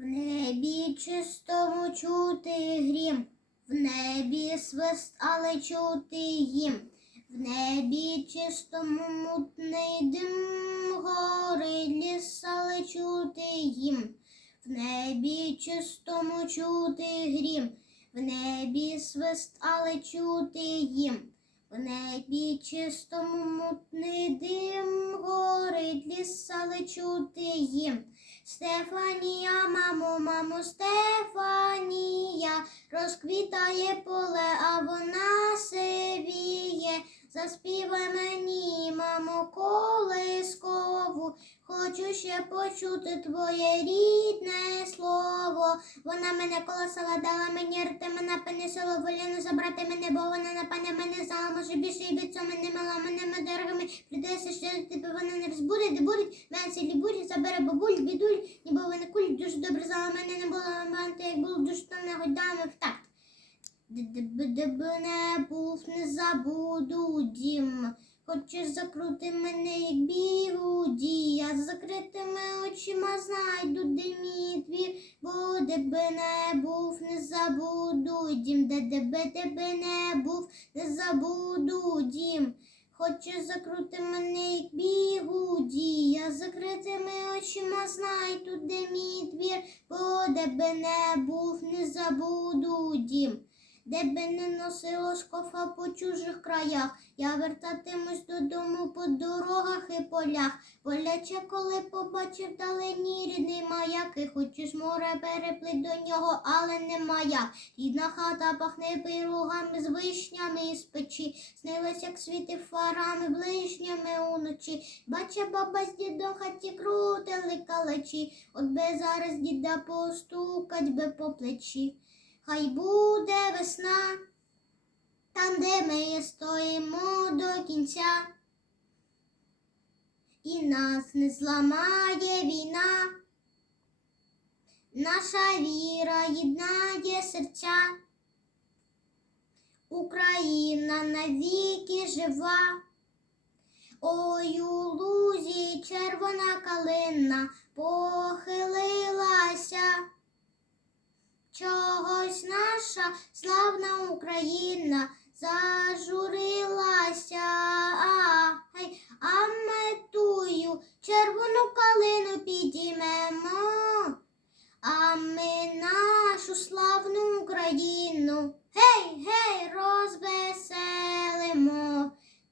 В небі чистому чути грім, в небі свист, але чути їм. В небі чистому мутний дим, гори ліс, але чути їм. В небі чистому чути грім, в небі свист, але чути їм. В небі чистому мутний дим, горить ліс, але чути їм. Стефанія, мамо, мамо, Стефанія, розквітає поле, а вона сивіє. Заспівай мені, мамо, колискову, хочу ще почути твоє рідне слово. Вона мене колосила, дала мені рти, мене понесила воліну забрати мене, бо вона напане мене зала, може більше і від цього мене мала мене дорогами. Придеться, що тебе вона не розбудить, де будуть, мене бурі, забере бабуль, бідуль, ніби вона куль, дуже добре зала мене не було ламанти, як було дуже там не годами в такт. Де б не був, не забуду дім. Хочеш закрути мене, як бігуді, я з закритими очима знайду, де мій твір, бо де б не був, не забуду дім, де де б не був, не забуду дім. Хочеш закрути мене, як бігуді, я закритими очима знайду, де мій двір, бо де би не був, не забуду дім. Де би не носило шкофа по чужих краях, я вертатимусь додому по дорогах і полях. Боляче, коли побачив далині рідний маяк, і хочеш море переплить до нього, але не маяк. Рідна хата пахне пирогами з вишнями із печі, снилась, як світив фарами ближнями уночі. Бача баба з дідом хаті крутили калачі, от би зараз діда постукать би по плечі. Хай буде весна, там, де ми стоїмо до кінця, і нас не зламає війна, наша віра єднає серця, Україна навіки жива, ой у лузі червона калина похилилася. Славна Україна зажурилася, а, а ми тую червону калину підіймемо, а ми нашу славну Україну, гей, гей, розвеселимо.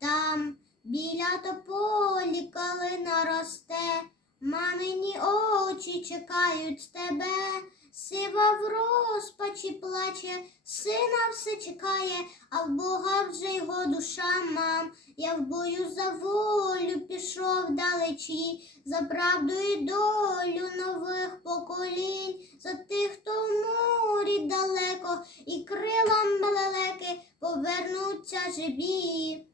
Там біля тополі калина росте, мамині очі чекають тебе. Сива в розпачі плаче, сина все чекає, а в Бога вже його душа мам. Я в бою за волю пішов далечі, за правду і долю нових поколінь, за тих, хто в морі далеко, і крилам лелеки повернуться живі.